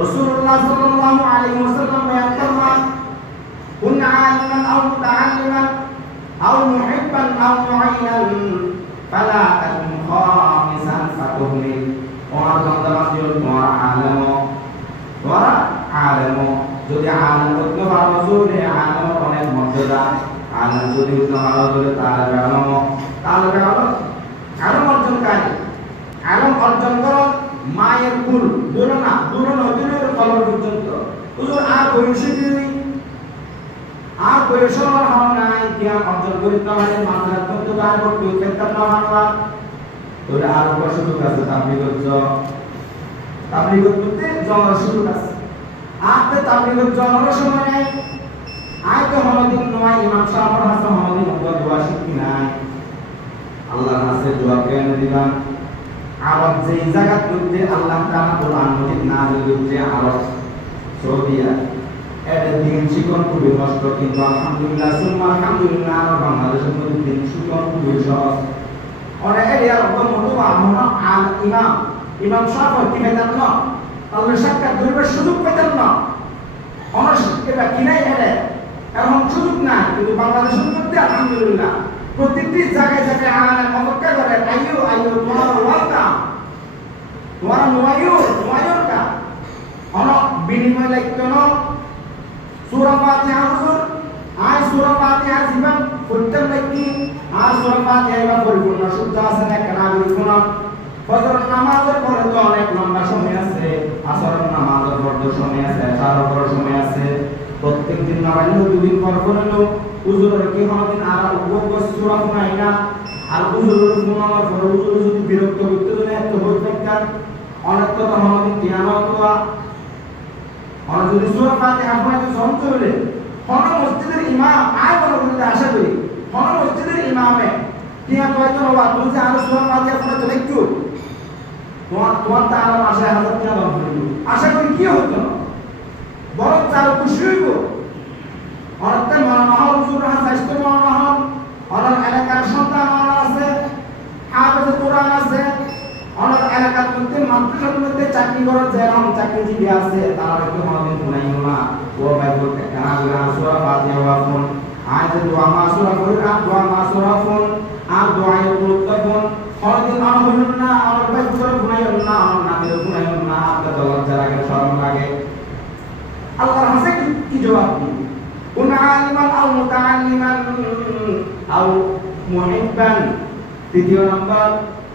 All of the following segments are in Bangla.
রাসূলুল্লাহ সাল্লাল্লাহু আলাইহি ওয়াসাল্লাম বয়ান ফরমান কুন আলিমান আও মুতাআল্লিমান আও মুহিব্বান আও মুআইনান ফালা তাকুন খামিসান ফাতুহমিল। তোমার বান্দা বান্দি তোমার আলেম তোমার আলেম, যদি আলেম করতে পারো যদি আলেম অনেক মর্যাদা। আলেম যদি উঠতে পারো, তাহলে আলম তাহলে আলম আলম অর্জনকারী। আলম অর্জন করো মায়ের কুল দূরে না দূরে নয় দূরের খবর পর্যন্ত। হুজুর, আর বয়সে দিই আর বয়স আমার হওয়া নাই, জ্ঞান অর্জন করিতে পারে মাথার করতে তার করতে খেতাম না মানলাম তোরে আর উপর সুযোগ আছে, তাবলিগ তাবলিগ করতে জমার সুযোগ আছে। আপনি তাবলিগ জমার সময় নাই। আয় তো হমদিন নয় ইমাম সাহেব হাসান উপর দোয়া শিখি নাই? আল্লাহ কাছে দোয়া কেন দিলাম? আরব যে জায়গা মধ্যে আল্লাহ তাআলা মজিদ নাযিল করছে আরব সৌদিয়া এটা দিন শিকন খুবই কষ্ট, কিন্তু আলহামদুলিল্লাহ, সুম্মা আলহামদুলিল্লাহ আমার বাংলাদেশের মধ্যে দিন শিকন খুবই সহজ। অনেক এরিয়ার উপর মতো আমরা আল ইমাম ইমাম সাহেব কি পেতেন না? আল্লাহ সাক্ষাৎ ধরবার সুযোগ পেতেন না। অনস এটা কিনাই এটা এখন সুযোগ নাই, কিন্তু বাংলাদেশের মধ্যে আলহামদুলিল্লাহ প্রত্যেকটি জায়গায় জায়গায় আলেম অপেক্ষা করে আইয়ো আইয়ো, তোমার তোমার নোয়ায়ু নোয়ায়ুর কা? অন বিনিময় লাগতো না। সূরা ফাতিহা, হুজুর। আয় সূরা ফাতিহা জীবন প্রত্যেক লাগি আর সূরা ফাতিহা এবার পরিপূর্ণ, শুদ্ধ আছে না কেনা পরিপূর্ণ ফজর নামাজের পরে তো অনেক লম্বা সময় আছে। আসর নামাজের পর সময় আছে তার পর সময় আছে। প্রত্যেক দিন নামাজ দুদিন পর করে লো হুজুরের কি হদিন আর উপবাস সূরা শোনাই না। আর হুজুরের ফোন আমার পর হুজুর যদি বিরক্ত করতে যদি এত বই থাকতেন অনেক তো হদিন তিয়ানো তো আর যদি সূরা ফাতিহা পড়তে সহজ হলে কোন মসজিদের ইমাম আয় বড় করে আশা করি। কোন মসজিদের ইমামে তিয়া কয়তো বাবা তুমি যে আর সূরা ফাতিহা পড়তে একটু তোমার তোমার তা আমার আশা হাজার টিয়া দাম আশা করি কি হতো? না বরং তার খুশি হইব। অনেকটা মনে হল হুজুর স্বাস্থ্য মনে হল অনেক এলাকার সন্তান আমার আছে হাফেজ কোরআন আছে অনেক এলাকার মধ্যে মাদ্রাসার মধ্যে চাকরি করার যেরকম চাকরিজীবী আছে, তারা একটু আমাদের শুনাই না ও ভাই বলতে কেনা করে আসুরা ফাতিহা ওয়া ফোন আজ দোয়া মাসুরা করে আর দোয়া মাসুরা ফোন আর দোয়া গুরুত্ব ফোন অনেকদিন আমার হইল না, আমার ভাই করে শুনাই না, আমার নামের শুনাই না আপনার লজ্জা লাগে শরম লাগে। আল্লাহর হাসে কি জবাব দিই কুন আলিমান আও মুতাআল্লিমান আও মুহিব্বান। তৃতীয় নম্বর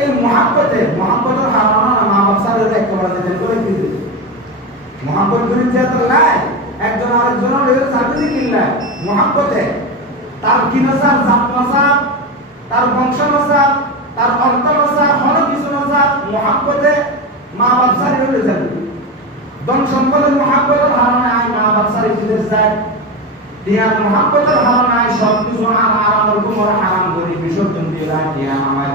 এই মহাব্বতে, মহাব্বতের হারানো মা বাপ সাথে একেবারে যেতে করে দিতে মহাব্বত করে যে তো নাই, একজন আরেকজনের লেগে সাথে কিনলাই মহাব্বতে। তার কিনসার জাত মশার তার বংশ মশার তার অর্থ মশার হল কিছু মশার মহাব্বতে মা বাপ সারি হয়ে যাবে। ধন সম্পদের মহাব্বতের হারানো আয় মা বাপ সারি বিদেশ যায়। দিয়ার মহাব্বতের হারানো আয় সব কিছু আর আরাম কুমর হারাম করে বিসর্জন দিয়ে যায় দিয়া আমায়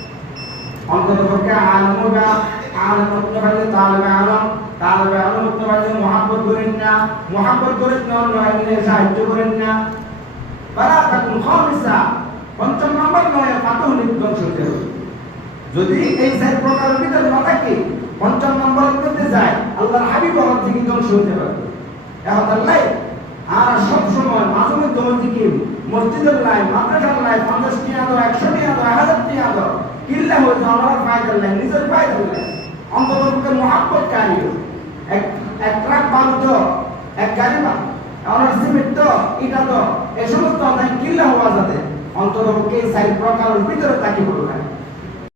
অন্ততপক্ষে আলমটা আলম করতে তালবে আলম তালবে আলম করতে করেন না, মহাব্বত করেন না নয় মিলে সাহায্য করেন না। তারা থাকুন পঞ্চম নম্বর নয় যদি এই চার প্রকারের ভিতরে না থাকে, পঞ্চম নম্বরের মধ্যে যায়, আল্লাহর হাবিব আমার থেকে ধ্বংস হতে পারবে। এখন আল্লাহ আর সব সময় মাঝে মধ্যে মসজিদে মসজিদের লাই মাদ্রাসার লাই পঞ্চাশ টিয়া দাও একশো টিয়া দাও এক হাজার টিয়া দাও কিনলে হয়েছে আমার ফায়দা নাই, নিজের ফায়দা নাই। অন্তত মহাব্বত কারি এক এক ট্রাক তো, এক গাড়ি বালু আমার সিমেন্ট তো, ইটা তো এই সমস্ত অনেক কিল্লা হওয়া যাতে অন্তর্ভুক্ত এই সাইড প্রকারের ভিতরে তাকে বলবেন